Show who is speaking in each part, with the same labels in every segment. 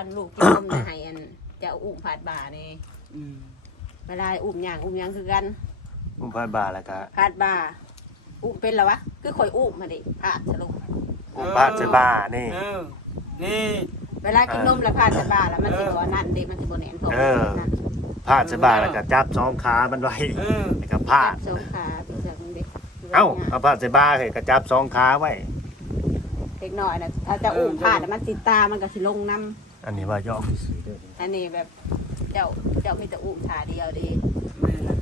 Speaker 1: เอาลูกกินนมนะให้อันจะเอาอุ้มผาดบ่านี่
Speaker 2: อืม
Speaker 1: เวลาอุ้มหยางอุ้มหยางคือกัน
Speaker 3: อุ้มพาดบาแล้วก็
Speaker 1: ผาดบ่าอุ้มเป็นแล้ววะคือข่อยอุ้มมาดิผาดสรุป
Speaker 3: อุ้มพาดใส่บานี่
Speaker 2: เออนี่
Speaker 1: เวลากินนมแล้วผาดใส่บ่าแล้วมันสิบ่นั่นดิมันสิบ่แหนนท้อง
Speaker 3: เออ
Speaker 1: นะ
Speaker 3: พาดใส่บาแล้วก็จับสองขามันไว้
Speaker 2: เออ
Speaker 3: แล้วก็พาด
Speaker 1: สงขาพี่เสือมึงดิ
Speaker 3: เอ้าเอาพาดใส่บาให้ก็จับสองขาไว้
Speaker 1: เด็กน้อยนะถ้าจะอุ้มผาดแล้วมันสิตามันก็สิลงน้
Speaker 3: อันนี้ว่าย่อมซื้อเด้อำ
Speaker 1: อันนี้แบบเจ้าเจ้ามีแต่อุ้มขาเดียวดิ
Speaker 2: แม่ละ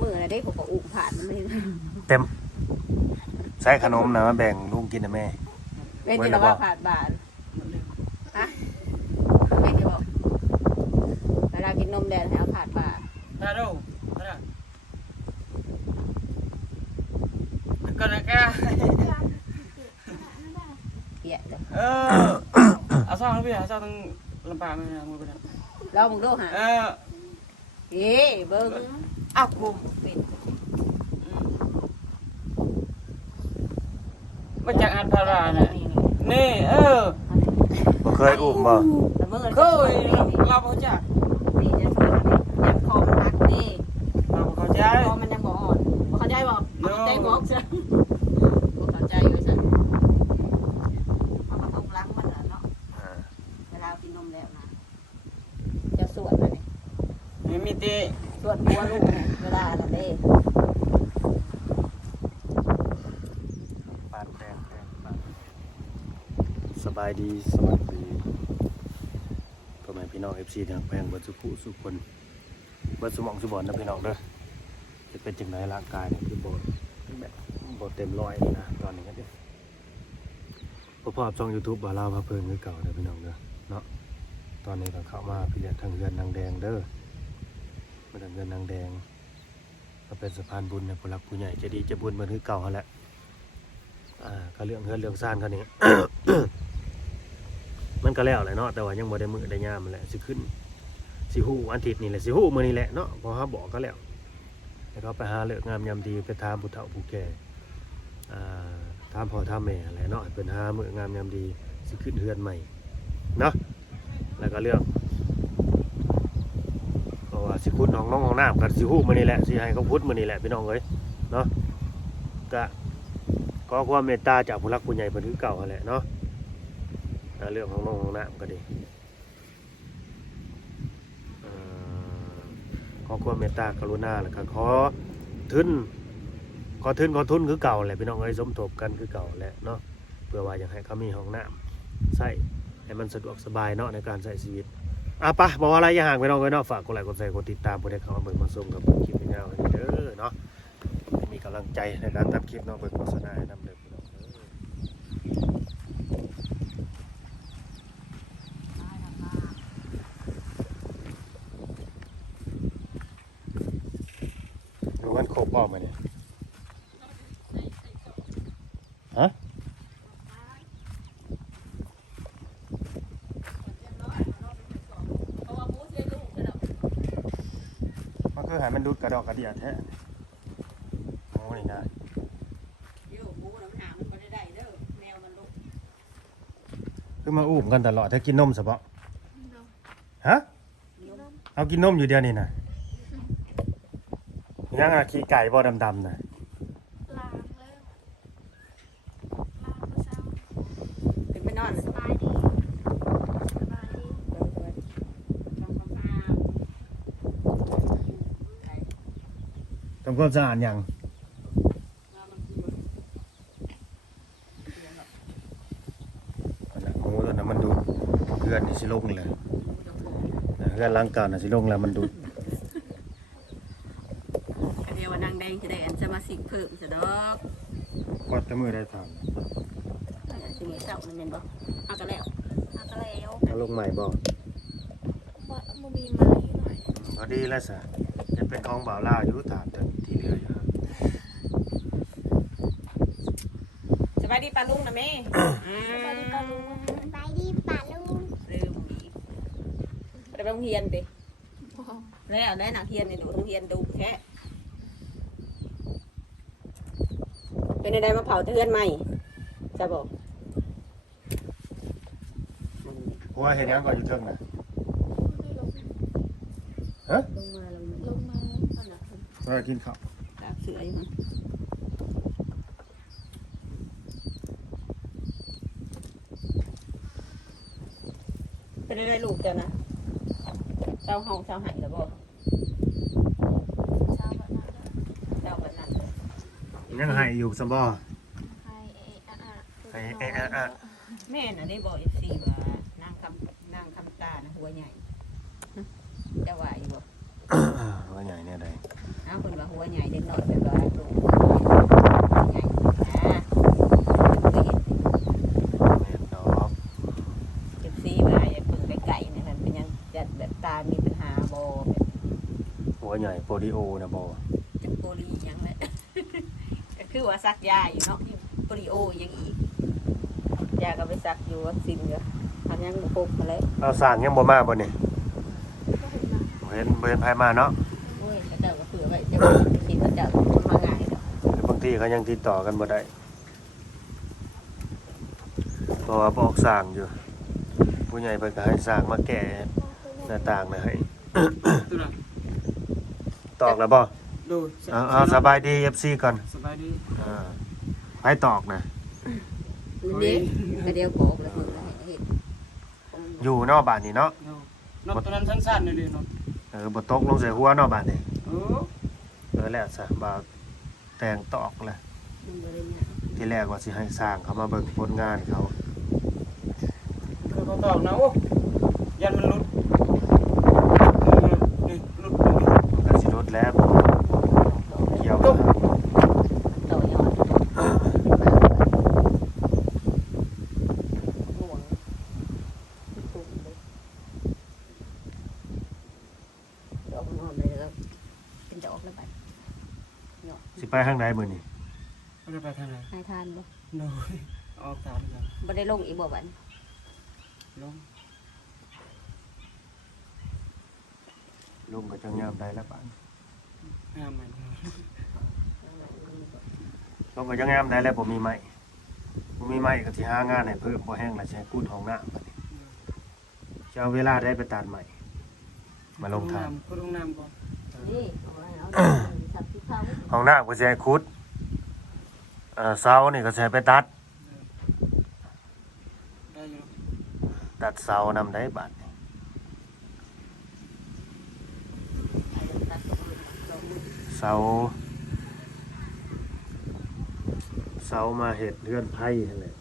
Speaker 1: มือนะเด็กผมก็อุ้มผาดมันไม่
Speaker 3: เต็มใส่ขนมนะมาแบ่งลุงกินนะแม่
Speaker 1: เป็นจิตว่าผาดบาทฮะไม่จะบอกเวลากินนมแดงให้เอาผาดบาท
Speaker 2: ตาดูตาดูก็นะกะ
Speaker 1: เปียกจ้ะ
Speaker 2: เออ เอาซ่องพี่เอาซ่องต้งลำบากไหมนะมือไปนะ
Speaker 1: ลองมึงดูหา
Speaker 2: เออ
Speaker 1: เอ๊เบิ้งอ้าวคุมเป็น
Speaker 2: มาจากอันพาราน่ะนี่เออ
Speaker 3: บ่เคยอุ้มบ่
Speaker 1: แต่เบิ้ง
Speaker 2: เคยเราบ่จัก
Speaker 1: นี่จะสวยอยากคอมพักนี่
Speaker 2: เราบ่เข้าใจ
Speaker 1: คอมันยังบ่อ่อนบ่เข้าใจบ่เข้าใจบอกซะบ่เข้าใจอยู่ซะเอากระทงล้างมันน่ะเนาะ
Speaker 3: อ่า
Speaker 1: เวลากินนมแล้วนะจะสวดนะนี่
Speaker 2: มีมีติ
Speaker 1: สวดหัวลูกเนี่ยเวลาน่ะเด้
Speaker 3: ปาดแป้งแป้งปาด สบายดีสวัสดีพ่อแม่พี่น้อง FC ทางแพงบิดสุขุสุขคนบิดสมองสุบอนนะพี่น้องเด้อจะเป็นจังไดร่างกายเนี่ยคือบ่แบบบ่เต็มร้อยนะตอนนี้ก็เด้อพอพอช่อง YouTube บ่าวลาวพาเพลินคือเก่าเด้อพี่น้องเด้อเนาะตอนนี้ก็เข้ามาพี่เลี้ยงทางเรือนนางแดงเด้อมาทางเรือนนางแดงก็เป็นสะพานบุญในผู้หลักผู้ใหญ่จะดีจะบุญเหมือนคือเก่าแหละอ่าก็เรื่องเฮือนเรื่องซ่านเขานี่มัน ก็แล้วแหละเนาะแต่ว่ายังบ่ได้มือได้ยามมันแหละสิขึ้นสิฮู้วันอาทิตย์นี่แหละสิฮู้มื้อนี้แหละเนาะเพอเฮาบอกก็แล้วแล้วก็ไปหาเลิกงามยามดีไปถามผู้เฒ่าผู้แก่อ่าถามพ่อถามแม่อะไรเนาะเพิ่นหามื้องามยามดีสิขึ้นเฮือนใหม่เนาะแล้วก็เรื่องเพราะว่าสิขุดหนองน้องของน้ำก็สิฮู้มื้อนี้แหละสิให้เขาขุดมื้อนี้แหละพี่น้องเอ้ยเนาะก็ขอความเมตตาจากผู้รักผู้ใหญ่เพิ่นคือเก่าหั่นแหละเนาะ เรื่องของน้องของน้ำก็ดีเอ่อขอความเมตตากรุณาแล้วก็ขอทุนขอทุนขอทุนคือเก่าแหละพี่น้องเอ้ยสมทบกันคือเก่าแหละเนาะเพื่อว่าอยากให้เขามีห้องน้ำใส่ให้มันสะดวกสบายเนาะในการใช้ชีวิตอะปะบอกว่าอะไรอย่าห่างไปน้องเอ้ยเนาะฝากกดไลค์กดแชร์กดติดตามผู้ใดเขามาเบิ่งมาชมกับคลิปยาวๆเด้อเนาะมีกำลังใจในการตัดคลิปเนาะเปิดโฆษณาให้นำเด็กพี่น้องเด้อดูมันคร บบ่มาเนี่ยฮะมันคือหายมันดูดกระดอกกระเดียดแท้โอ้นี่
Speaker 1: นลุก
Speaker 3: คือมาอุ้มกันตลอดถ้ากินนมสะเปาะฮะเอากินนมอยู่เดียวนี่นะ ยังอะขี้ไก่บ่ดำๆนะ
Speaker 4: ล้างแล้วล้างเมื่อเช้า
Speaker 1: ขึ้นไปนอน
Speaker 4: สบายดีสบายดี
Speaker 1: เดินไปทำความสะอาดไป
Speaker 3: ทำความสะอาดยัง
Speaker 1: ว่ามันคือ
Speaker 3: อันนั้นโอ้ตอนนั้นมันดูดเพื่อนนี่สิลงเลย
Speaker 1: เจ้าของ
Speaker 3: นะเพื่อนล้างกาน่ะสิลงแล้วมันดูด
Speaker 1: อั นเดียวว่านางแดงจะได้อันสมาชิกเพิ่มซะดอก
Speaker 3: กอดแตะมือได้ทาน
Speaker 1: อันสิมีเสานั่นแม่นบ่เอาก็แล้ว
Speaker 4: เอาก็แล้ว
Speaker 3: เอาลงใหม่บ่
Speaker 4: ว่ามันมีไม้หน่อย
Speaker 3: พอดีแล้วสะจะเป็นของบ่าวลาวอยู่ถามแต่ที่เหลืออยู่ครับ
Speaker 1: สบายดีปลาลุงนะแม่
Speaker 4: สบายดีปลาลุงสบายดีปลาลุง
Speaker 1: ลืมอีกไปโรงเรียนดิแล้วได้นักเรียนนี่ดูโรงเรียนดูแค่ เป็นได้มาเผาเทือนใหม่จะบอกมัน
Speaker 3: ผัวเห็นยังก่อนอยู่เทิงน่ะฮะ
Speaker 1: ลงมาลงมา
Speaker 4: ลงมา
Speaker 1: ขนาดคน
Speaker 3: มากินข้าว
Speaker 1: ตากเสืออยู่มันเป็นอะไรลูกเจ้านะเจ้าเฮาเจ้าหันแล้วบ่
Speaker 4: เช้าแบบนั้น
Speaker 1: เจ้าแบบนั้น
Speaker 3: ยังให้อยู่ซะบ่
Speaker 4: ให้เออ
Speaker 3: เอะอะ
Speaker 1: แม่น่ะได้บอกเอฟซีว่านางคำนางคำตานะหัวใหญ่เจะว่าอยู่บ่
Speaker 3: ว่าใหญ่เนี่ยใด
Speaker 1: อ้าวคนว่าหัวใหญ่เด็กน้อยแบบว่าลูกหัวใหญ่นะเคยเห็น
Speaker 3: แม่นดอก
Speaker 1: เอฟซีว่าอย่าเพิ่งไปไก่นะมันเป็นยังจะแบบตามีปัญหาบ่แบบ
Speaker 3: หัวใหญ่โปลิโอนะบ่
Speaker 1: จะโปลีหยังแหละ ก็คือว่า ซักยาอยู่เนาะโปลิโอหยังอีกยาก็ไปซักอยู่วัคซีนก็ทำยังบ่ครบมาเลย
Speaker 3: เอาสร้างยังบ่มาบ่นี่
Speaker 4: ก็เห็นนะ
Speaker 3: บ่เห็นบ่เห็นไผมาเนาะ
Speaker 1: โอ้ยกระเจ้าก็เผื่อไว้เจ้าที่กระเจ้ามาง่ายดอก
Speaker 3: บางทีเขายังติดต่อกันบ่ได้เพราะว่าบอกสร้างอยู่ ผู้ใหญ่เพิ่นก็ให้สร้างมาแก้หน้าต่างนะให้
Speaker 2: ตัวน่ะ
Speaker 3: ตอกแล้วบ่
Speaker 2: ดู
Speaker 3: เอาเอาสบายดี FC ก่อน
Speaker 2: สบายดี
Speaker 3: อ่าไผตอกนะ
Speaker 1: เด็กกระเดียวบอกแล้วมึงก็เห็น
Speaker 3: อยู่เนอกบ้านนี่เนาะ
Speaker 2: เนาะนอกตัวนั้นสั้นๆนี่เลยเนาะ
Speaker 3: เออบ่ตกลงใส่หัวเนอกบ้านนี่
Speaker 2: โอ้
Speaker 3: เออแล้วซะบ่าวแต่งตอกแหละ
Speaker 1: มึงบ่ได้เนี่ย
Speaker 3: ที่แรกว่าสิให้สร้างเขามาเบิ่งผลงานเขา
Speaker 2: คือเขาตอกนะโอ้ยันมันหลุดเออนี่หลุด
Speaker 3: มันก็สิลดแล้วเกี่ยว
Speaker 2: ตุ๊
Speaker 3: กั
Speaker 2: บบ
Speaker 1: ต่อยอดห่วงที่ปุ่มเลยดอกงอมเลยแล้วเป็นดอกแล้วไป
Speaker 3: สิ ไปทางใดมื้อนี้
Speaker 2: มันจะไปทางไหน
Speaker 1: ให้ทานบ่
Speaker 2: โน้ยออกตามกัน
Speaker 1: บ่ได้ลงอีกบ่บัด
Speaker 2: ลง
Speaker 3: ลุงก็จังยามได้แล้วบ้าน
Speaker 2: ห้ามมัน
Speaker 3: ลุงก็จังยามได้แล้วบ่มีไม้บ่มีไม้ก็สิหางานให้เพิ่มบ่แห้งแล้วสิให้กูดห้องน้ำบัดนี้จะเอาเวลาได้ไปตัดใหม่มาลงทาน
Speaker 2: คุณลงน้ำก่อน
Speaker 1: นี่เอาไว้เอาทับที่เขา
Speaker 3: ห้องน้ำก็สิให้ขุดเอ่อเสานี่ก็สิให้ไปตัด
Speaker 2: ได้อยู่
Speaker 3: ตัดเสานำได้บาดนี้
Speaker 1: ตัดตัวมือลงมือ
Speaker 3: เสาเสามาเฮ็ดเรือนไผ่นั่นแหละ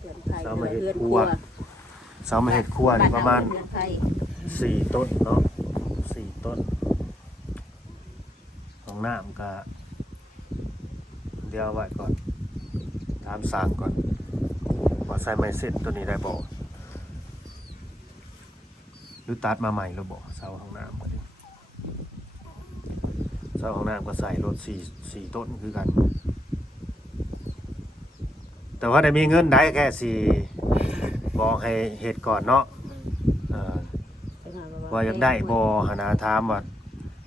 Speaker 1: เตือนภัย
Speaker 3: เสามาเฮ็ด
Speaker 1: เตือน
Speaker 3: ครัวเสามาเฮ็ดครัวนี่ประมาณ
Speaker 1: เตือนภัย
Speaker 3: สี่ต้นเนาะสี่ต้น ของน้ำก็เดี๋ยวเอาไว้ก่อนตามสร้างก่อนว่าใส่ไม้เส้นตัวนี้ได้บ่หรือตัดมาใหม่หรือบ่เสาของน้ำก็ดีเสาของน้ำก็ใส่รถสี่สี่ต้นคือกัน แต่ว่าได้มีเงินได้แค่สี่บอกให้เหตุก่อนเนาะเออว่าอยากได้บอหานาถามว่า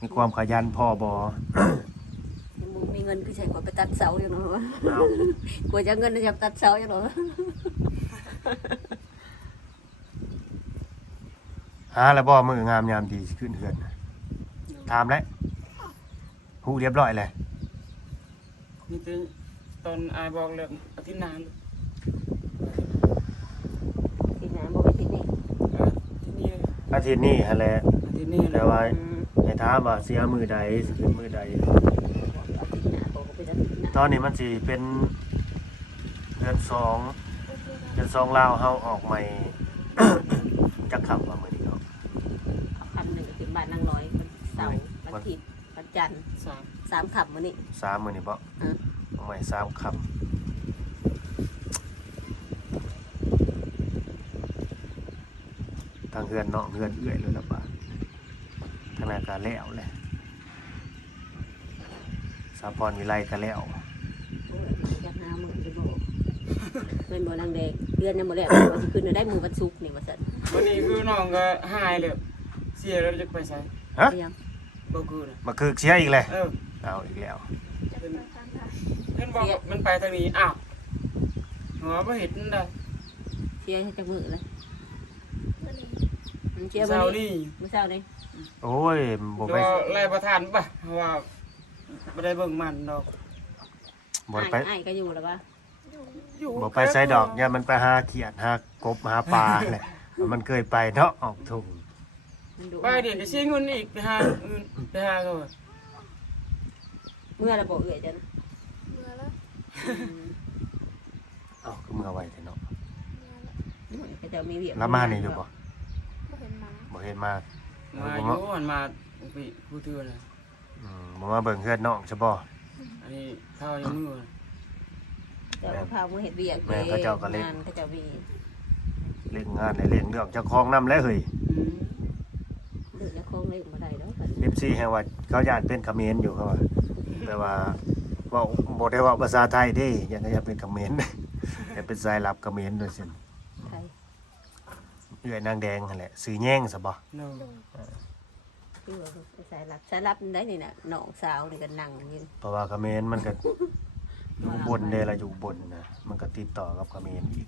Speaker 3: มีความขยันพ่อบอ
Speaker 1: มึงมีเงินคือใช้กว่าไปตัดเสาอย่างเนาะ
Speaker 3: เอา
Speaker 1: กว่าจะเงินจะตัดเสาอย่างเนาะ
Speaker 3: หาแล้วบอมืองามยามดีสิขึ้นเฮือนน่ะถามแล้วหูเรียบร้อยเลย
Speaker 2: นี่คือตอนอายบอกเลยอาทิตย์หนาน
Speaker 1: ที่ไหนบอกไปที่นี่
Speaker 2: ที่นี่
Speaker 3: อาทิตย์นี้ฮะแหละ
Speaker 2: อาทิตย์นี้
Speaker 3: แต่ว่า
Speaker 1: อืม
Speaker 3: ให้ถามว่าเสียมือใดสิขึ้นมือใด
Speaker 1: อาทิตย์หน้าบอกว่าเป็นอาทิตย์หน้า
Speaker 3: ตอนนี้มันสิเป็นเดือนสองเดือนสองลาวเฮาออกใหม่ จักขับว่ามื้อนี้เนาะ
Speaker 1: คำหนึ่งเป็นบ้านนางน้อยวันเสาร์วันอาทิตย์วันจันทร์
Speaker 2: สาม
Speaker 1: สามคำวันนี้
Speaker 3: สามมื้อนี้บ่
Speaker 1: อืม
Speaker 3: ออกใหม่สามคำทางเฮือนเนาะเฮือนเอื้อยเลยละบา ดธนาคารแล้วแหละสาพรวิไลก็แล้ว
Speaker 1: โอ้ยอยากหาหมือจะบอกเป็นบ่นางแดงเดือนยังบ่แล้วว่าสิขึ้นได้มือวันศุกร์นี่ว่าซั่น
Speaker 2: วันนี้คือน้องก็หายเลยเสียแล้วจะไปใส่
Speaker 3: ฮะ
Speaker 1: เตรียม
Speaker 2: บ่คือนะ
Speaker 3: มาคือเชียร์อีกเลย
Speaker 2: เออ
Speaker 3: เอาอีกแล้ว
Speaker 4: จะไปทางไหน
Speaker 2: เห็นบอกว่ามันไปทางนี้อ้าวหัวบ่เห็นได้
Speaker 1: เชียร์ให้จักมือเลย
Speaker 4: วันนี้
Speaker 1: มันเชียร์บ่
Speaker 2: เช้า
Speaker 1: นี่
Speaker 2: นี่
Speaker 1: มื้อเช้านี่
Speaker 3: โอ้ยบ่ไป
Speaker 2: ก็ไล่ประทานป่ะเพราะว่าไม่ได้เบิ่งมันดอก
Speaker 3: บ่ไป
Speaker 1: อ้ายก็อยู่แล้วปะ
Speaker 4: อยู่
Speaker 2: อยู่
Speaker 3: บ่ไปใส่ดอกเนี่ยมันไปหาเขียดหากบหาปลาแหละมันเคยไปเนาะออกทุ่ง
Speaker 1: มันดุ
Speaker 2: ไปเดี๋ยวจะเสียเงินอีกไปหาอื่นไปหาเขาอะ
Speaker 1: เมื่อระบบเอื่อยจัน
Speaker 4: เมื่อแล้ว
Speaker 3: เอ้าก็เมื่อไว้แท้เนาะ
Speaker 4: เมื่อแล้ว
Speaker 1: ก็จะมีเวีย
Speaker 3: แล้วมานี่อยู่บ่
Speaker 4: ไม่เห็นหมา
Speaker 3: บ่เห็นมา
Speaker 2: มาอยู่มันมาไปผู้เตือนน่ะ
Speaker 3: อืมบ่มาเบิ่งเฮือนน้องใช่บ่
Speaker 2: อันนี้ข้าวยังมือ
Speaker 1: เจ้าก็พามือเห็ดเวียก
Speaker 3: แม่เขาเจ้าก็เล่น
Speaker 1: งานเขาเจ้ามี
Speaker 3: เล่นงานในเล่นเรื่องเจ้าของนํแล้วเฮ้ย
Speaker 2: อืม
Speaker 1: เดือดจะคงเล่นมาได้แล้ว
Speaker 3: FC แฮงว่าเขาย่านเป็นเขมรอยู่เขาว่าแต่ว่าเว้าบ่ได้เว้าภาษาไทยเด้ยังก็อย่าเป็นเขมร แต่เป็นสายลับเขมรด้วยซั่น
Speaker 1: ไทย
Speaker 3: เอื้อยนางแดงนั่นแหละซื้อแย่งซะบ่
Speaker 2: เนาะ
Speaker 1: ที่ว่าสายลับสายลับได้นี่น่ะน้องสาวนี่ก็นั่งยืน
Speaker 3: เพราะว่าเขมรมันก็อยู่บนเด้ละอยู่บนนะมันก็ติดต่อกับเขมรอีก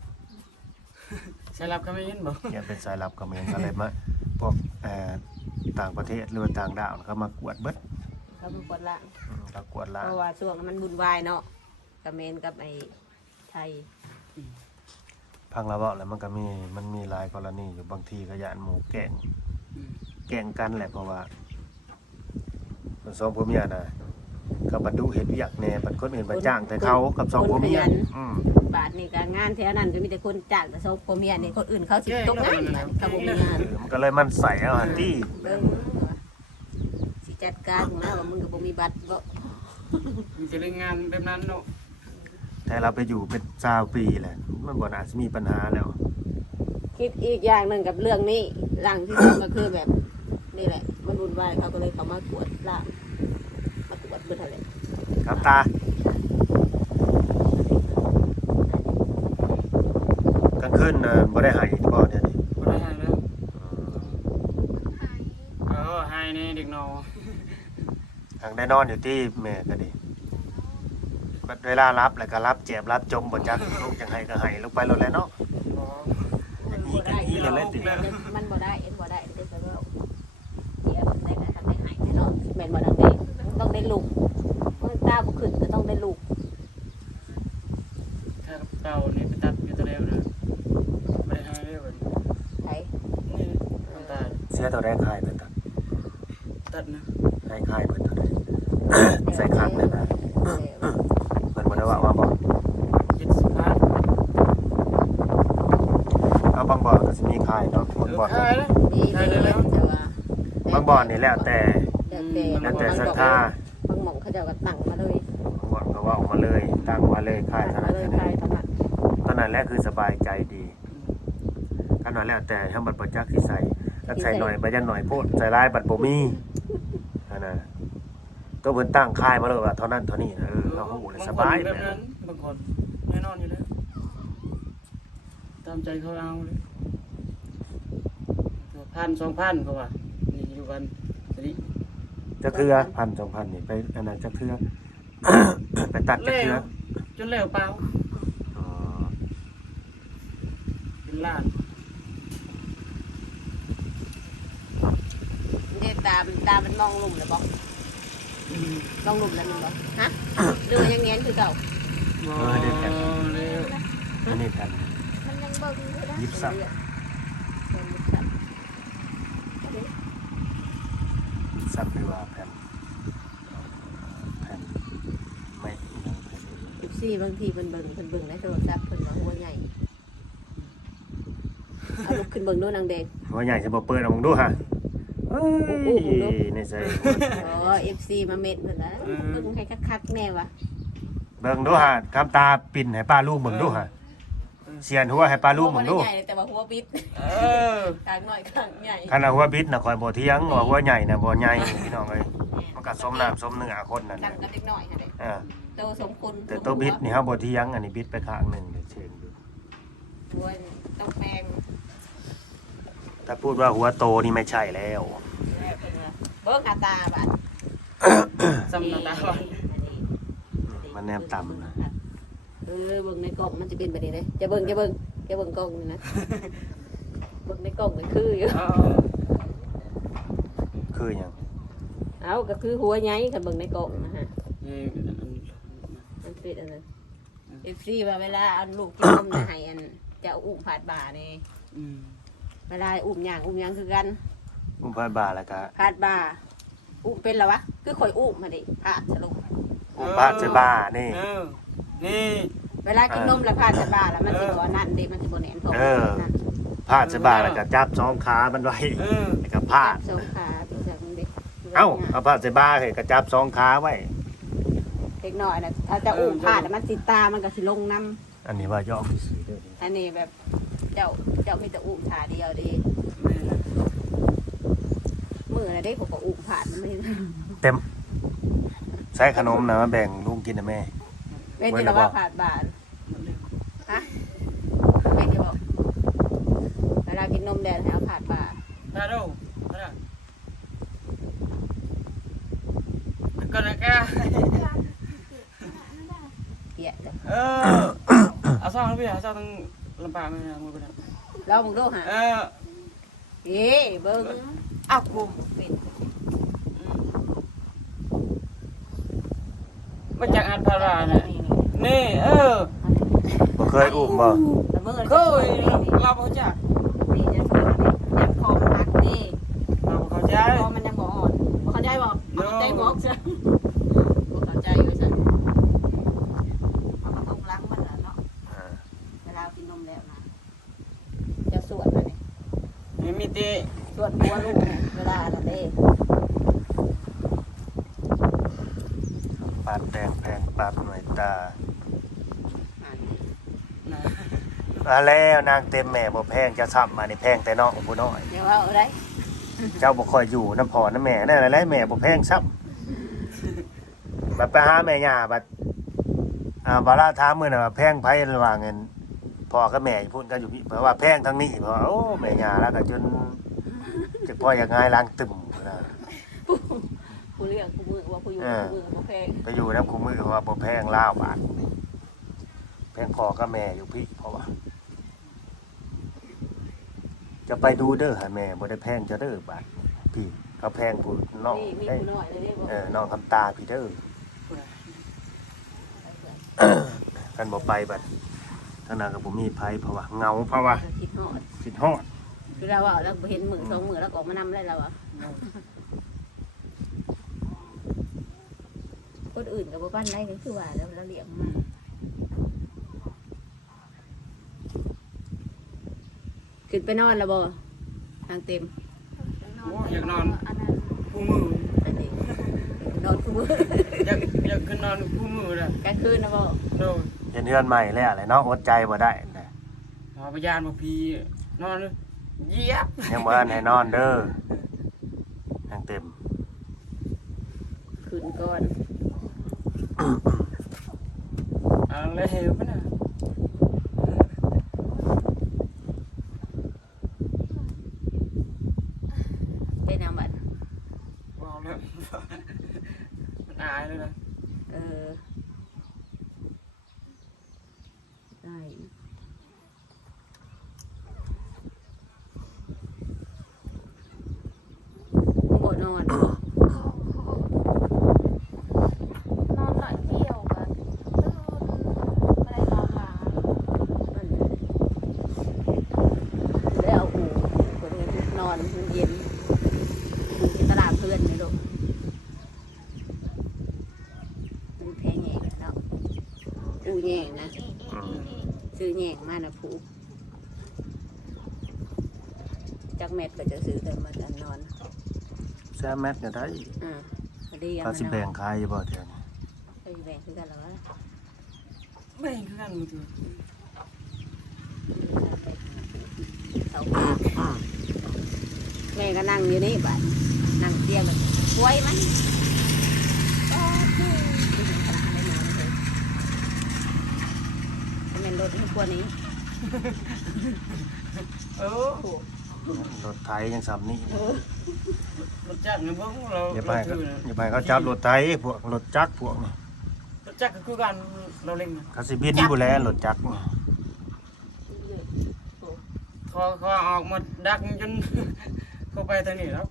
Speaker 2: ใช่รับก็ไม่เห็นบ่
Speaker 3: ยังเป็นสายลับเขมรก็เลยมาพวกเอ่อต่างประเทศหรือว่าต่างดาวเขามากวดเบิด
Speaker 1: เขาเป็นคนละ
Speaker 3: อืมเขากวดล้า
Speaker 1: เพ
Speaker 3: ง
Speaker 1: ราะว่าช่วงนั้นมันบุญวายเนาะกับเมนกับไอ้ไทย
Speaker 3: พังละเว้าแล้วมันก็มีมันมีหลายกรณีอยู่บางทีก็ยานหมู่แกล้ง
Speaker 2: อืม
Speaker 3: แกล้งกันแหละเพราะว่าคนสองผัวเมียน่ะก็บรรดุเฮ็ดเวียกแหน่บัดคนอื่นบ่จ้างแต่เขากับสองผัวเมียอืม
Speaker 1: บาทนี่ก็งานแถวนั้นก็มีแต่คนจ้างแต่โซโคเมียนี่คนอื่นเขาสิตกงานเขาบ่มีงาน
Speaker 3: เออมันก็เลยมันใส่เอาหันที่
Speaker 1: เบิ่งสิจัดการมาว่ามึงก็บ่มีบัตรบ่
Speaker 2: มันจะเล่นงานแบบนั้นเนาะ
Speaker 3: แต่เราไปอยู่เป็น20ปีแหละ มันบ่น่าสิมีปัญหาแล้ว
Speaker 1: คิดอีกอย่างหนึงกับเรื่องนี้ร่างที่สองก็คือแบบนี่แหละ มันบุญวายเขาก็เลยเขามากวดล่างมากวดเบิดเท่าไหร่
Speaker 3: ครับตา กลางคืนน่ะบ่ได้หายบ่เดี๋ยวนี้
Speaker 2: บ่ได้หาแล้ว
Speaker 4: หาย
Speaker 2: เออให้ในเด็กน้อย
Speaker 3: ทางได้นอนอยู่ที่แม่ก็ดี บัดเวลารับแล้วก็รับเจ็บรับจมบ่จักลูกจังไห้ก็ให้ลงไปแล้วแหละเนาะ
Speaker 2: บ่
Speaker 1: มันบ่ได้
Speaker 3: อีกแล้วเล่นดิ
Speaker 1: มันบ่ได้เอ็นบ่ได้ได้แต่ว่าเดี๋ยวมันได้ทำได้หายแน่นอนแม่นบ่ดังเด้ต้องได้ลูกเมื่อตาบ่ขึ้นก็ต้องได้ลูก
Speaker 2: ถ้าเก่านี่ไปตัดอยู่ตัวเดียวนะบ่ได้หาเลยบัดนี้
Speaker 1: ไทย
Speaker 2: นี่มันตาย
Speaker 3: เสียตัวแรกหายเพิ่นตัด
Speaker 2: ตัดนะ
Speaker 3: ให้คายเพิ่นเท่าใด ใส่คักเลยนะเพิ่นบ่ได้ว่าว่าบ่
Speaker 2: 70บาท
Speaker 3: เอา บางบ่อนก็สิมีคายเนาะ
Speaker 2: เอบา
Speaker 3: ง
Speaker 2: อ
Speaker 3: บ่อน
Speaker 2: ขายแล้ว
Speaker 1: ดีเลยแต่ว่า
Speaker 3: บางบ่อนนี่แล้วแต่
Speaker 1: แล้วแต่
Speaker 3: แล้วแต่ศรัทธา
Speaker 1: บางหม่องเขาเจ้าก็ตั้งมาเลย
Speaker 3: บางบ่อนก็ว่าออกมาเลยตั้งมาเลยคายเท่า
Speaker 1: มา
Speaker 3: นั้น
Speaker 1: เลย
Speaker 3: เท่า
Speaker 1: ใคร
Speaker 3: นี้
Speaker 1: ถนัด
Speaker 3: ตอนนั้นแหละคือสบายใจดีกันว่าแล้วแต่ทำบัตรประจักษ์ที่ใส่ถ้าใส่หน่อยไปยันหน่อยโพดใส่ลายบัตรบ่มีอันน่ะตัวเพิ่นตั้งค่ายมาเลยว่าเท่านั้นเท่านี้นะเออเขาฮู้เลยสบาย
Speaker 2: แบ
Speaker 3: แบบ บ
Speaker 2: นั้นบางคนแน่นอนอยู่แล้วตามใจเขาเอาเลยพันสองพันเขาว่านี่อยู่กันสิ
Speaker 3: จะเทือพันสองพันนี่ไปอันนั้นจะเทือ ไปตัดจะ
Speaker 2: แล้
Speaker 3: เทือ
Speaker 2: วจนแล้วเปล่า
Speaker 3: อ๋อ
Speaker 2: เป็นล้าน
Speaker 1: เด็ตามตามมันมองหลุมเลยบอกมองหลุมแล้วมันบอกฮะหรือว่ายังเงี้ยคือเก่า
Speaker 2: บ่แล้ว
Speaker 3: อันนี้แผ่น
Speaker 4: มันยังเบิ่งอ ยู่นะ
Speaker 3: ยิบซับซับหรือว่าแผ่นแผ่นไม่ยังแผ่น
Speaker 1: สิบสี่บางทีเพิ่นเบิ่งเพิ่นเบิ่งในโทรศัพท์เพิ่นว่าหัวใหญ่เอาลุกขึ้นเบิ่งดูนางเด็ก
Speaker 3: ว่าใหญ่จะบ่เปิดออกมาดูฮะเอ้ยในใส่
Speaker 1: อ๋อเอฟซีมาเม็ดเพิ่นนะเบิ่งให้คักๆแน่วะ
Speaker 3: เบิ่งดูฮะคำตาปิ่นให้ป้าลูกเบิ่งดูฮะ เสียนหัวให้ป้าลูกเบิ่งดู
Speaker 1: หัวบ่ได้ใหญ่แต่ว่าหัวปิด
Speaker 2: เออ
Speaker 1: กลางน้อยกลางใหญ่
Speaker 3: คันเอาหัวบิดน่ะคอยบ่เที่ยงว่าหัวใหญ่น่ะบ่ใหญ่พี่น้องเอ้ยมันก็สมน้ำสมเนื้อคนนั่น
Speaker 1: กลา
Speaker 3: น่ะ
Speaker 1: งกันเล็กน้อยค่ะเด้
Speaker 3: เออ
Speaker 1: โตสมคุณ
Speaker 3: แต่ตัวบิดนี่เฮาบ่เที่ยงอันนี้บิดไปข้างหนึงเดี๋ยวเชิงดู
Speaker 1: หัวต้องแพง
Speaker 3: ถ้าพูดว่าหัวโตนี่ไม่ใช่แล้ว
Speaker 1: เบิ้งหน้าตาบัด
Speaker 2: สำนักตาวัน
Speaker 3: มันแนมต่ำนะ
Speaker 1: เออเบิ้งในกล่องมันจะเป็นแบบนี้เลยจะเบิ้งจะเบิ้งจะเบิ่งกล้องนี่นะเบิ่งในกล้องก็คืออยู่
Speaker 2: เอา
Speaker 3: คือหยัง
Speaker 1: เอาก็คือหัวใหญ่คันเบิ่งในกล้องนะฮะ
Speaker 2: นี่
Speaker 1: มันเป็นอันนั้นเอฟซีว่าเวลาเอาลูกกินนมนะให้อันจะเอาอุ้มผาดบ่านี่
Speaker 2: อืม
Speaker 1: เวลาอุ้มย่างอุ้มย่างคือกัน
Speaker 3: อุ้มพาดบาแล้วก็
Speaker 1: ผาดบ่าอุ้มเป็นแล้ววะ คือข่อยอุ้มมาดิผาดสรุป
Speaker 3: อุ้มพาดใส่บานี่
Speaker 2: เออนี่
Speaker 1: เวลากินนมแล้วผาดใส่บ่าแล้วมันสิบ่นั่นเดิมันสิบ่แหนนท้อง
Speaker 3: เออ
Speaker 1: นะ
Speaker 3: พาดใส่บาแล้วก็จับสองขามันไว้
Speaker 2: เออ
Speaker 3: แล้วก็พาด
Speaker 1: สองขาพี่จักมันดิ
Speaker 3: เอ้าเอาพาดใส่บาให้ก็จับสองขาไว้
Speaker 1: เด็กน้อยนะถ้าจะอุ้มผาดแล้วมันสิตามันก็สิลงน้
Speaker 3: อันนี้ว่ายอมสีเด้อำ
Speaker 1: อันนี้แบบเจ้าเจ้ามีแต่อุ้มขาเดียวดิ
Speaker 2: แม่นะ
Speaker 1: มือนะได้ผมก็อุ้มผาดมันไม่
Speaker 3: เต็มใส่ขนมนะมาแบ่งลุงกินนะแม่
Speaker 1: เว้นจะว่าผาดบาท
Speaker 2: มันเลย
Speaker 1: ฮะเป็นจะบอกเวลากินนมแดงให้เอาผาดบาท
Speaker 2: ได้ดูได้ก็นะแก
Speaker 1: เกลียดจ้ะ
Speaker 2: เออเอาซ่องพี่เอาซ่องตั้งลำปางเลยนะมือไปนะ
Speaker 1: เรามึงดูหา
Speaker 2: เออ
Speaker 1: เอ๊ะเบิ้ง
Speaker 2: อ้าวกู
Speaker 1: เป็น
Speaker 2: มาจากอันพาราเนี่ย นี่เออ
Speaker 3: บ่เคยอุ้มบ่
Speaker 1: แล้วเบิ้ง
Speaker 2: เคยเราเขาจัก
Speaker 1: นี่จะเบิ้งนี่จะคอมันหักนี่
Speaker 2: เราเขาใจ
Speaker 1: คอมันยังบ่อ่อนบ่เข้าใจบอกบ่เข้าใจบอกจ้ะบ่เข้าใจไว้ซะเอากระตรงล้างมันน่ะเนาะ
Speaker 3: อ่า
Speaker 1: เวลากินนมแล้วนะจะสวดนะนี่
Speaker 2: ไม่มีตี
Speaker 1: สวดหัวลูกเนี่ยเวลาน่ะเด้
Speaker 3: ปาดแดงแพงปาดหน่วยตา
Speaker 1: อ่านดิ
Speaker 2: นะ
Speaker 3: มาแล้วนางเต็มแม่บ่แพงจะซ้ำมานี่แพงแต่น้องผู้น้อย
Speaker 1: เดี๋ยวเอาอะไร
Speaker 3: เจ้าบ่ค่อยอยู่น้ำพอน้ำแม่นั่นแหละแม่บ่แพงซ้ำบัดไปหาแม่ย่าบัดอ่าบาราถามมื้อน่ะว่าแพงไผระหว่างเงินพ่อกับแม่พูดกันอยู่พี่เพราะว่าแพงทั้งนี้เพราะว่าโอ้แม่ย่าแล้วก็จนจะพ่ออยากง่ายล้างตึมนะ
Speaker 1: ผู้เลี้ยงผู้มือว่าผู้อยู่
Speaker 3: เออ
Speaker 1: ผู้มือผู้แพง
Speaker 3: ไปอยู่น้ำคูมือเพราะว่าบ่แพงลาวบาทแพงพ่อกับแม่อยู่พี่เพราะว่า จะไปดูเด้อหาแม่บ่ได้แพงจะเด้อบาทพี่เขาแพงผู้น้อง
Speaker 1: มีมี
Speaker 3: ได้
Speaker 1: ผู้น้อยเลยเด้บอก
Speaker 3: เออน้องคำตาพี่เด้อกันบ่ไปบัดทางนั้นก็บ่มีไผเพราะว่าเหงาเพราะว่า
Speaker 1: คิดฮอด
Speaker 3: คิดฮอด
Speaker 1: คือเราว่าเราเห็นมือสองมือแล้วก็ออกมานำเลยเราอะคนอื่นกับบ้านไรนี่คือว่าแล้วเราเลี้ยงมา ขึ้นไปนอนแล้วบ่ทางเต็ม
Speaker 2: โอ้อยากนอน
Speaker 4: อันนั้น
Speaker 2: คู่มือ
Speaker 1: อันนี้นอนคู่มือ
Speaker 2: อยากอยากขึ้นนอนคู่มือเลย
Speaker 1: กลางคืนนะบ่
Speaker 2: โดน
Speaker 3: เห็นเฮือนใหม่แล้วอะไรเนาะอดใจบ่ได้นะ
Speaker 2: หอพยานมาพีนอนเยียบ
Speaker 3: ยังบ่ทันให้นอนเด้อทางเต็ม
Speaker 1: คืนก่อน
Speaker 2: อะไรเหวปะน่ะ
Speaker 1: เป็นยังบัด
Speaker 2: ว้าวเลยมันอายเลยนะ
Speaker 1: เออได้บ่นอน
Speaker 4: นอนหน่อยเดียวกันตื่นไม่ได้นอนหลับ
Speaker 1: มันได้เอาหูคนนี้นอนมันเย็นอยู่ที่ตลาดเพื่อนนี่ลูกมันแพงแยงเนาะอูแยงนะ ซื้อ แยงมานะผูจักเม็ดก็จะซื้อแต่มาจะนอน
Speaker 3: แซมแมทก็ได้
Speaker 1: อ่าพอดีกัน
Speaker 3: เขาสิแบ่งขายอยู่บ่แถวนี้
Speaker 1: ไปแบ่งคือกันแล้ววะ
Speaker 2: ไม่เห็นคือกันมือถือ
Speaker 1: เสาแม่ก็นั่งอยู่นี่บ้านนั่งเตียงแบบป่วยมันก็คือขนาดได้นอนเลยจะเป็น รถที่กว่านี้
Speaker 2: เออ
Speaker 3: รถไถยังซ้ำนี่
Speaker 2: รถจักรเนี่ยพวกเรา
Speaker 3: อย่าไป
Speaker 2: เรา
Speaker 3: ก็
Speaker 2: ถือนะ
Speaker 3: อย่าไปเขาจับรถไถพวกรถจักรพวกนี่
Speaker 2: รถจักรก็คือการเราเล่นนะ
Speaker 3: เขาสิบินผู้แลรถจักรนี่
Speaker 2: คอคอออกมาดักจนเข้าไปทางนี้แล้ว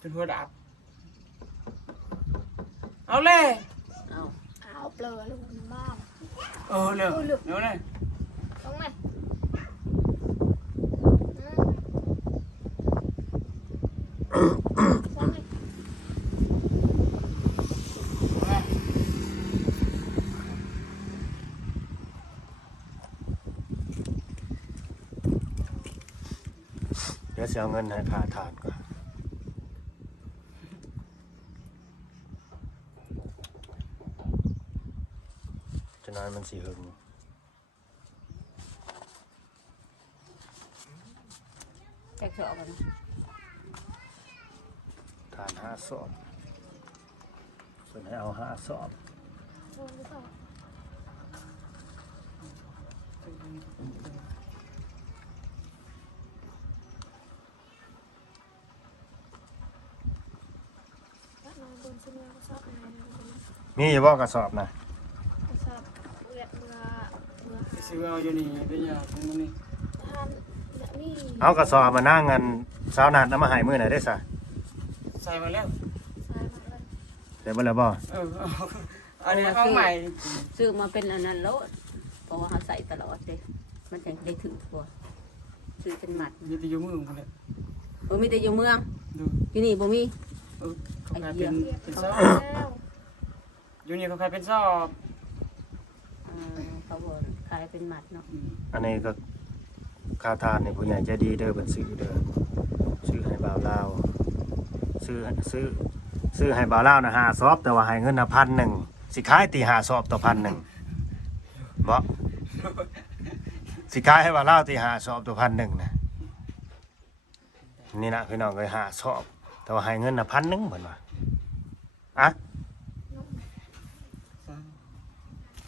Speaker 2: จนหัวดับเอาเลย
Speaker 1: เอา
Speaker 4: เอาเปลือกลูกน้ำบ้า
Speaker 2: เออเร็วเร็วเลย
Speaker 4: ตรงไหนตรงไหน
Speaker 3: เดี๋ยวจะเอาเงินให้ค่าทานก่อนจะนานมันสิหึง
Speaker 1: แจ็คชอบกัน
Speaker 3: ทานห้าสอบส่วนให้เอาห้าสอบ
Speaker 4: ตรงหรือเปล่าแล้วนอนบนเสมียงก็ชอบอะไรนะบน
Speaker 3: มีอยู่บ่กระสอบนะ
Speaker 4: ก็ชอบเลือดเบื่อเบื่อหา
Speaker 2: ซื้อเอาอยู่นี่เป็นยาตรงนี้
Speaker 4: ทานและนี่
Speaker 3: เอากระสอบมานั่งเงินสาวนัดน้ำมาใหายมือไหนอยได้สะ
Speaker 2: ใส่มาแล้ว
Speaker 4: ใส่มาเลย
Speaker 3: เดี๋ยวบ่แล้วบ่
Speaker 2: เออเอาอันนี้ห้องใหม่
Speaker 1: ซื้อมาเป็นอันนั้นแล้วเพราะว่าเขาใส่ตลอดเลยมันจะได้ถึงตัวซื้อเป็นหมัด
Speaker 2: มีแต่อยู่มือผมเลย
Speaker 1: บ่มีแต่อยู่เมือง
Speaker 2: ดู
Speaker 1: อยู่นี่บ่มี
Speaker 2: เออเขาขายเป็นเป็นซอบ
Speaker 4: แล้ว
Speaker 2: อยู่นี่เขาขายเป็นซอบ
Speaker 1: เอ่อเขาบอกขายเป็นหมัดเนาะ
Speaker 3: อันนี้ก็ค่าทานนี่ผู้ใหญ่ใจะดีเด้อเพิ่นซื้อเด้อซื้อให้บ่าวลาวซื้อซื้อซื้อให้บ่าวลาวนะห้าสอบแต่ว่าให้เงินน่ะพันหนึ่งสิขายตีห้าสอบต่อพันหนึ่งบ่สิขายให้บ่าวลาวตีห้าสอบต่อพันหนึ่งนะนี่นะพี่น้องเลยห้าสอบแต่ว่าให้เงินน่ะพันหนึ่งเหมือนว่าอะ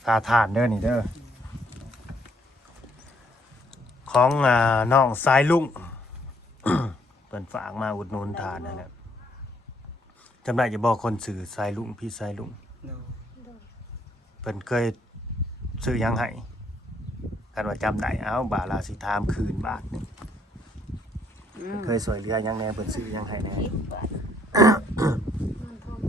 Speaker 3: ค่าทานเด้อนี่เด้อ ของอ่าน้องสายลุงเปิ่นฝากมาอุดหนุนทานนั่นแหละจำได้จะบอกคนสื่อสายลุงพี่สายลุง
Speaker 2: ดู
Speaker 3: เพิ่นเคยซื้อหยังให้กันว่าจำได้เอ้าบาทลาสิทามคืนบาทหนึง
Speaker 1: อืม
Speaker 3: เคยสวยเรือหยังแหน่เพิ่นซื้อหยังให้แหน่
Speaker 1: คิดว่า
Speaker 4: มันทม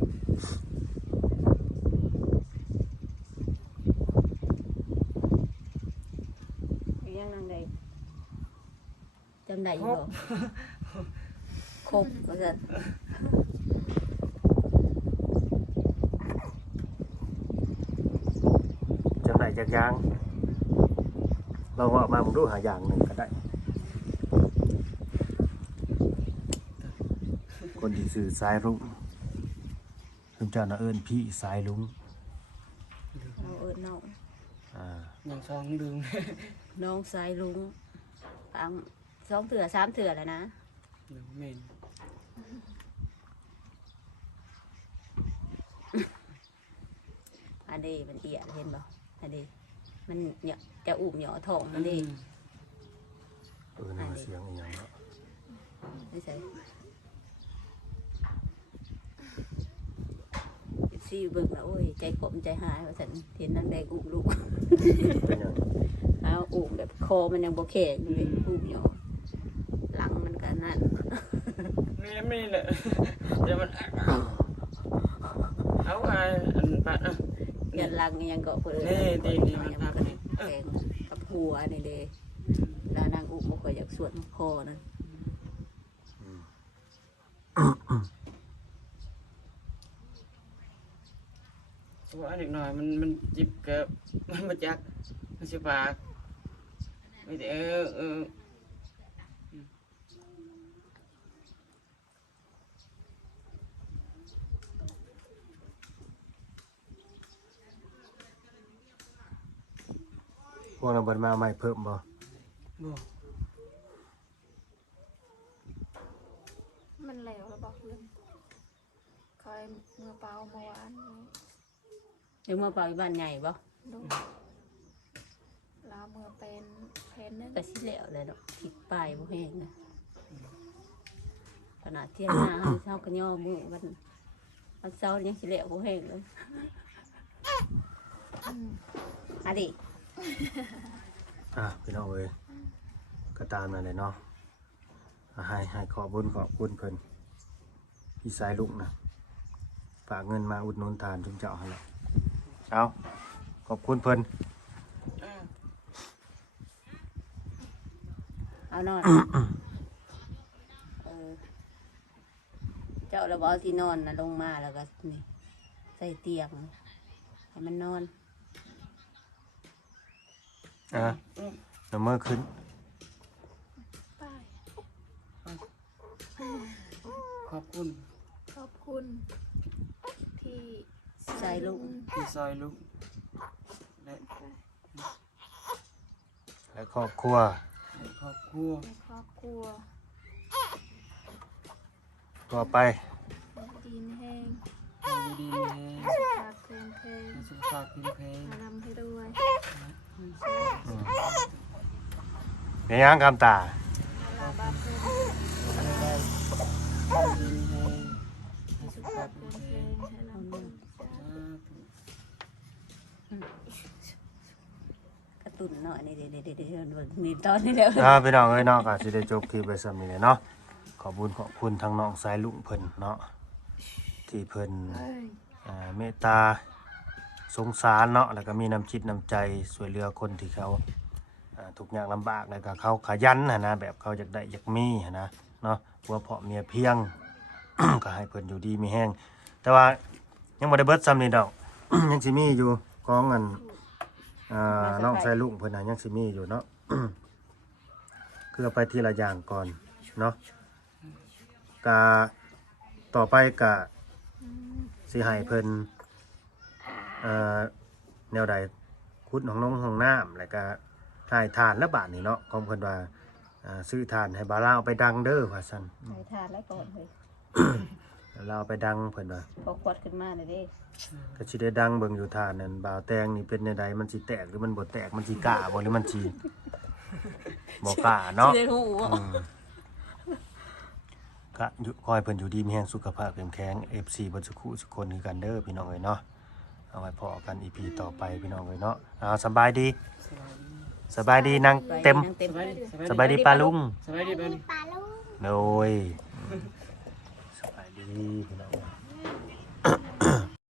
Speaker 1: อีหยังนั่นได้จำได้อยู่บ่ครบว่าซั่น
Speaker 3: จำได้จักอย่างลองว่ามาผมดูหาอย่างหนึ่งก็ได้ คนที่ซื้อสายลุงคุณเจ้าน่ะเอิ้นพี่สายลุง
Speaker 1: เอาเอิ้นน้อง
Speaker 3: อ่า
Speaker 2: อย่างซองดึง
Speaker 1: น้องสายลุงปัง สองเถื่อสามเถื่อแล้วนะ
Speaker 2: ดูเมน
Speaker 1: อันเดมันเอียเห็นบ่อันเดมันเนี่ยจะอุ้มเหยาะท้องมันเด
Speaker 3: เออนี่ว่าเสียงอีหยังเนาะ
Speaker 1: ไม่ใช่ซีเบิ่งแล้วโอ้ยใจขมใจหายว่าสันเห็นนางแดงอุ้มลูก
Speaker 3: เป็นหยัง
Speaker 1: เอาอุ้มแบบคอมันยังบ่แข็งอยู่เลยอุ้มเหยาะหลังมันก็นั่น
Speaker 2: นี่ไม่เลยเดี๋ยวมันเอาไอ้อันปัดอะ
Speaker 1: ยันหลังยังก็เปิด
Speaker 2: นี่ดีดี
Speaker 1: มันก็แข็งกับหัวนี่เด้แล้วนางอุ้มบ่ค่อยอยากสวดคอนั่น
Speaker 2: ว่าอันอีกหน่อยมันมันจิบเกับมันมาจักมันสิปากไม่ได้เออ
Speaker 3: พวกเราเบิดมาใหม่เพิ่มบ่
Speaker 2: บอก
Speaker 4: มันแล้วแล้วบอกเลยคอยมือเปล่าเมื่อวานนี้
Speaker 1: เดี๋ยวมาเป่าอีบ้านใหญ่บ่
Speaker 4: ดูลามือเป็นเพนนึง
Speaker 1: ก็สิแล้วเลยดอกทิศปลายบ่แห้งนะขนาดเที่ยงหน้าเฮาเช้าก็ย่อมือวันวันเช้าร์ยังสิแล้วบ่แห้งเลยอะดิ
Speaker 3: อะพี่น้องเอ้ยก็ตามนั่นแหละเนาะให้ให้ขอบุญขอบคุณเพิ่นพี่สายลุกนะฝากเงินมาอุดหนุนทานจุมเจ้าหั่นแหละเอาขอบคุณเพิ่น
Speaker 1: เอานอน เออ เจ้าระบอาที่นอนนะลงมาแล้วก็นี่ใส่เตียงให้มันนอน
Speaker 3: อะเดี๋ยวเมื่อขึ้น
Speaker 4: ไป
Speaker 2: ขอบคุณ
Speaker 4: ขอบคุณ ที่
Speaker 1: ใส่ลูก
Speaker 2: ที่ซอยลูกและ
Speaker 3: และครอบครัว
Speaker 2: และครอบครัว
Speaker 4: ในครอบครัว
Speaker 3: ต่อไป
Speaker 4: ดีนแห้ง
Speaker 2: ให้อยู่ดีมีแรง
Speaker 4: ฝากเพลงเพลง
Speaker 2: ให้สุขภาพแข็งแรง
Speaker 4: มาลำให้ด้ วย
Speaker 3: ในย่างคำตา
Speaker 2: มีแรงให้สุขภา
Speaker 1: กระตุนหน่อยนี่เดี๋ยวเดี๋ยวเดี๋ยวเดี๋ยวนี่ตอนนี้เดี๋ยว
Speaker 3: อ่าพี่น้องเอ้ยเนาะก็สิได้จบคลิปไปซ้ำนี้เลยเนาะขอบคุญขอบคุณทั้งน้องสายลุงเพิ่นเนาะที่เพิ่นอ่าเมตตา สงสารเนาะแล้วก็มีน้ำจิตน้ำใจช่วยเหลือคนที่เขาอ่าทุกยากลำบากแล้วก็เขาขยันนะนะแบบเขาอยากได้อยากมีนะเนาะผัวเพาะเมียเพียงก็ให้เพิ่นอยู่ดีมีแห้งแต่ว่ายังบ่ได้เบิดซ้ำนี่ดอกยังสิมีอยู่ของอันอ่าน้องสายลุงเพิ่นน่ะยังสิมีอยู่เนาะคือไปทีละอย่างก่อนเนาะกาต่อไปกะสิให้เพิ่นเอ่อ แนวใดคุดของน้องห้องน้ำแล้วก็ถ่ายทานและบาทนี่เนาะของเพิ่นว่าอ่าซื้อทานให้บาลาวเอาไปดังเด้อว่าซั่น
Speaker 1: ใส่ทานแล้วก่อนเลย
Speaker 3: เราเอาไปดังเพิ่นว่า
Speaker 1: พอควัดขึ้นมาเลยเด้
Speaker 3: ก็สิได้ดังเบิ่งอยู่ทานนั่นบ่าวแตงนี่เป็นแนวใดมันสิแตกหรือมันบ่แตกมันสิกล้าบ่หรือมันสิบ่กล้าเนาะ
Speaker 1: ชื่อหูบ่
Speaker 3: อืมก็อยู่คอยเพิ่นอยู่ดีมีแรงสุขภาพเข้มแข็ง FC เบ่สุขุสุกคนคือกันเด้อพี่น้องเอ้ยเนาะ เอาไว้พอกัน EP ต่อไปพี่น้องเอ้ยเนาะเอาสบายดี สบายดีนางเต็ม
Speaker 1: นั่งเต็ม
Speaker 2: สบายดี
Speaker 3: สบายดีปลาลุง
Speaker 2: สบายดีปลาลุง
Speaker 3: โดยสบายดีพี่น้อง